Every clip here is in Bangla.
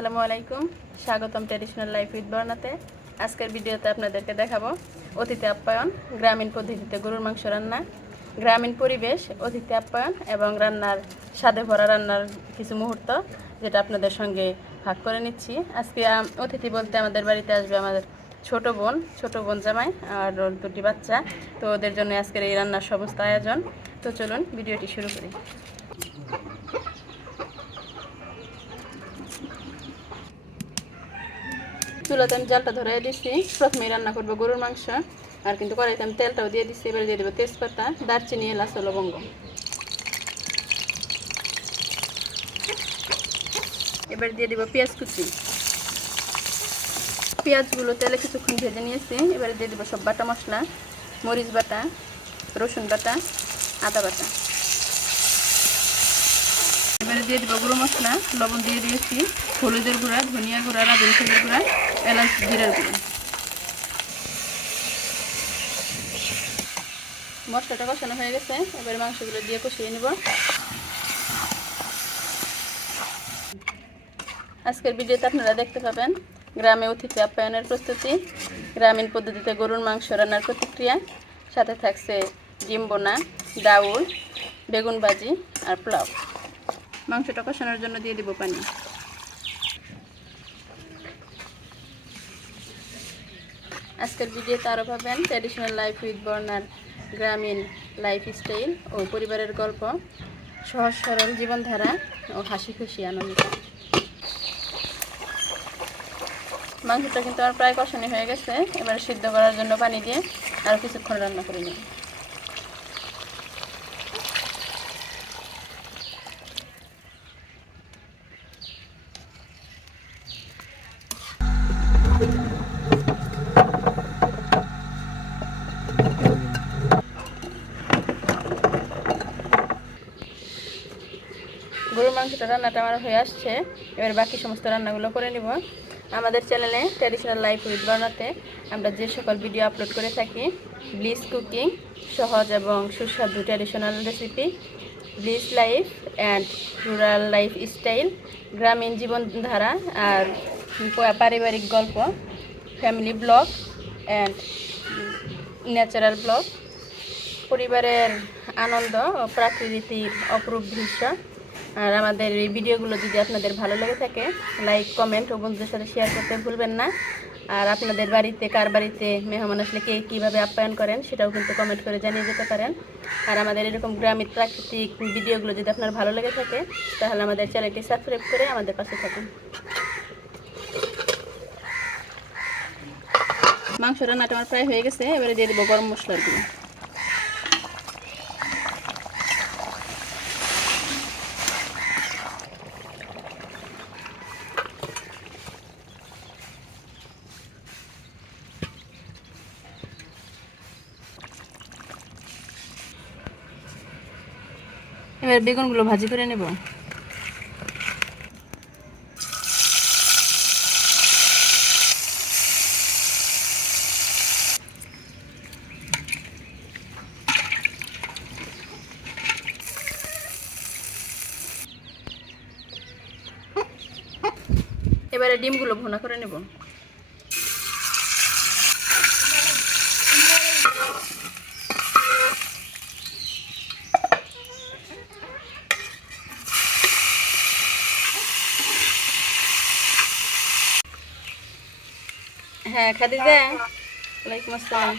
আসসালামু আলাইকুম। স্বাগতম ট্র্যাডিশনাল লাইফ উইথ বর্ণাতে আজকের ভিডিওতে আপনাদেরকে দেখাবো অতিথি আপ্যায়ন, গ্রামীণ পদ্ধতিতে গরুর মাংস রান্না, গ্রামীণ পরিবেশ, অতিথি আপ্যায়ন এবং রান্নার স্বাদে ভরা রান্নার কিছু মুহূর্ত যেটা আপনাদের সঙ্গে ভাগ করে নিচ্ছি। আজকে অতিথি বলতে আমাদের বাড়িতে আসবে আমাদের ছোট বোন ছোট বোন জামাই আর দুটি বাচ্চা। তো ওদের জন্য আজকের এই রান্নার সমস্ত আয়োজন। তো চলুন ভিডিওটি শুরু করি। চুলাতে আমি জালটা ধরে দিচ্ছি প্রথমে রান্না করব গরুর মাংস, আর কিন্তু কড়াইতে আমি তেলটাও দিয়ে দিচ্ছি এবারে দিয়ে দেবো তেজপাতা, দারচিনি, এলাচ, লবঙ্গ। এবার দিয়ে দেবো পেঁয়াজ কুচি। পেঁয়াজগুলো তেলে কিছুক্ষণ ভেজে নিয়েছি। এবারে দিয়ে দেবো সব বাটা মশলা, মরিচ বাটা, রসুন বাটা, আদা বাটা। এবারে দিয়ে দেবো গুঁড়ো মশলা, লবণ দিয়ে দিয়েছি। হলুদের গুঁড়া, ধনিয়া গুঁড়া, রাঁধুন গুঁড়া। এলাচ জিরার গুঁড়া। মশলাটা কষানো হয়ে গেছে, এবারে মাংসগুলো দিয়ে কষিয়ে নেব। আজকের ভিডিওতে আপনারা দেখতে পাবেন গ্রামে অতিথি আপ্যায়নের প্রস্তুতি, গ্রামীণ পদ্ধতিতে গরুর মাংস রান্নার প্রতিক্রিয়া, সাথে থাকছে ডিম বোনা ডাউল, বেগুন ভাজি আর পোলাও। মাংসটা কষানোর জন্য দিয়ে দিব পানি। আজকের ভিডিওতে আরও পাবেন ট্র্যাডিশনাল লাইফ উইথ বর্নার গ্রামীণ লাইফ স্টাইল ও পরিবারের গল্প, সহজ সরল জীবনধারা ও হাসি খুশি আনন্দ। মাংসটা কিন্তু আমার প্রায় কষানি হয়ে গেছে, এবার সিদ্ধ করার জন্য পানি দিয়ে আরও কিছুক্ষণ রান্না করে নিই গরুর মাংসটা রান্নাটা আমার হয়ে আসছে। এবার বাকি সমস্ত রান্নাগুলো করে নিব। আমাদের চ্যানেলে ট্র্যাডিশনাল লাইফ উইথ বানাতে আমরা যে সকল ভিডিও আপলোড করে থাকি ব্লিস কুকিং সহজ এবং সুস্বাদু traditional recipe bliss life and rural life style গ্রামীণ জীবনধারা আর পারিবারিক গল্প family blog and natural blog পরিবারের আনন্দ ও প্রাকৃতিক অপরূপ দৃশ্য আর আমাদের এই ভিডিওগুলো যদি আপনাদের ভালো লেগে থাকে লাইক কমেন্ট ও বন্ধুদের সাথে শেয়ার করতে ভুলবেন না। আর আপনাদের বাড়িতে, কার বাড়িতে মেহমান আসলে কে কীভাবে আপ্যায়ন করেন, সেটাও কিন্তু কমেন্ট করে জানিয়ে যেতে পারেন। আর আমাদের এরকম গ্রামীণ প্রাকৃতিক ভিডিওগুলো যদি আপনার ভালো লেগে থাকে, তাহলে আমাদের চ্যানেলটি সাবস্ক্রাইব করে আমাদের পাশে থাকুন। মাংস রান্নাটা আমার প্রায় হয়ে গেছে, এবারে দিয়ে দেবো গরম মশলার গুঁড়ো। এবার বেগুনগুলো ভাজি করে নেব। এবারে ডিমগুলো ভুনা করে নেব। হ্যাঁ খাদিজা। ওয়ালাইকুম আসসালাম।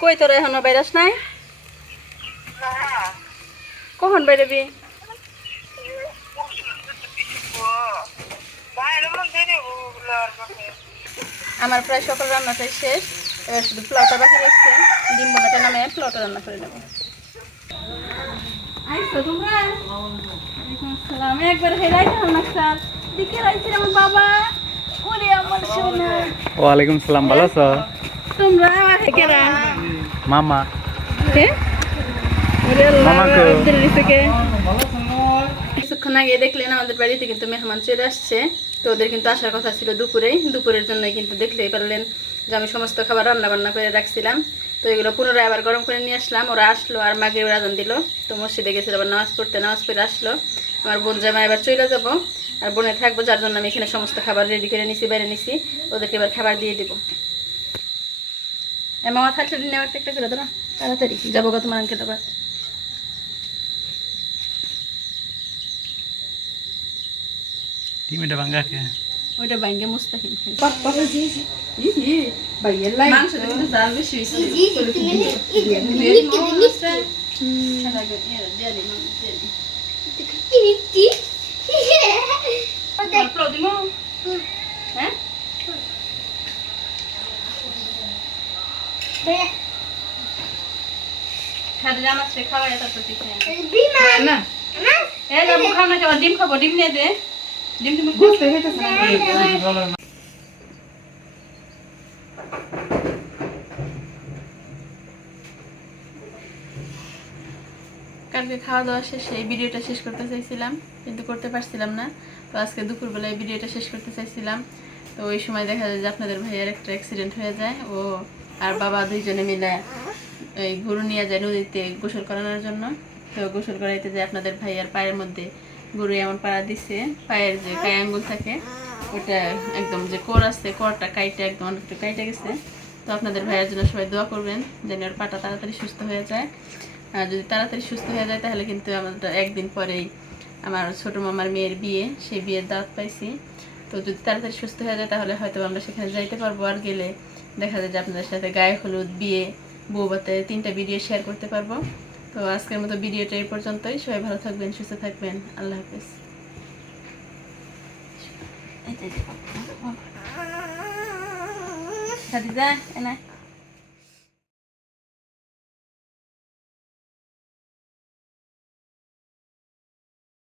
কই তোরা এখনও বাইরাস নাই? কখন বাইরাবি আমার প্রায় সকল রান্নাটাই শেষ। এবার শুধু পোলাওটা বাকি রয়েছে। ডিম বোনাটা নামে পোলাওটা রান্না করে নেব। আইসো তোমরা? একবার হেরাই খাও না স্যার দিকে রাইছে আমার বাবা। ওয়ালাইকুম সালাম ভালো আছো? তোমরা কেরা মামা। মামা কো? কিছুক্ষণ দেখলেন আমাদের বাড়িতে কিন্তু মেহমান চলে আসছে। তো ওদের কিন্তু আসার কথা ছিল দুপুরেই। দুপুরের জন্য কিন্তু দেখলেই পারলেন যে আমি সমস্ত খাবার রান্না বান্না করে রাখছিলাম। তো এগুলো পুনরায় আবার গরম করে নিয়ে আসলাম। ওরা আসলো আর মাগরিব আজান দিল। তো মসজিদে গেছিল, আবার নামাজ পড়তে, নামাজ পড়ে আসলো। আমার বোন জামা এবার চলে যাব। আর বোনে থাকব, যার জন্য আমি এখানে সমস্ত খাবার রেডি করে নিছি বাইরে নিছি। ওদেরকে এবার খাবার দিয়ে দেবো। মামা, থাকলে নেওয়ার একটা করে দাঁড়া তাড়াতাড়ি, যাব গো তোমার আবার। টিমিটা ভাঙ্গা কে ওইটা বাইঙ্গে মুস্তাকিম মাংসটা কিন্তু জাল বেশি হয়েছে হ্যাঁ খাতে জানাচ্ছে খাওয়াই তারপর ঠিক না এ বাবু খাও না খাবার ডিম খাব ডিম নিয়ে দে কালকে খাওয়া দাওয়া শেষে এই ভিডিওটা শেষ করতে চাইছিলাম কিন্তু করতে পারছিলাম না। তো আজকে দুপুরবেলা এই ভিডিওটা শেষ করতে চাইছিলাম। তো ওই সময় দেখা যায় যে আপনাদের ভাইয়ের একটা অ্যাক্সিডেন্ট হয়ে যায়। ও আর বাবা দুইজনে মিলে এই গরু নিয়ে যায় নদীতে গোসল করানোর জন্য। তো গোসল করাইতে যায় আপনাদের ভাইয়ার পায়ের মধ্যে। গরু এমন পাড়া দিছে, পায়ের যে গায়ে আঙ্গুল থাকে, ওটা একদম যে কর আছে, করটা কাইটে একদম অনেকটা কাইটে গেছে। তো আপনাদের ভাইয়ের জন্য সবাই দোয়া করবেন যেন ওর পাটা তাড়াতাড়ি সুস্থ হয়ে যায়। আর যদি তাড়াতাড়ি সুস্থ হয়ে যায়, তাহলে কিন্তু আমাদের একদিন পরেই আমার ছোট মামার মেয়ের বিয়ে, সেই বিয়ের দাঁত পাইছি। তো যদি তাড়াতাড়ি সুস্থ হয়ে যায়, তাহলে হয়তো আমরা সেখানে যাইতে পারব আর গেলে দেখা যায় যে আপনাদের সাথে গায়ে হলুদ, বিয়ে, বউ বাতে তিনটা ভিডিও শেয়ার করতে পারব। তো আজকের মতো ভিডিওটা এই পর্যন্তই সবাই ভালো থাকবেন সুস্থ থাকবেন আল্লাহ হাফেজ খাদিজা এনা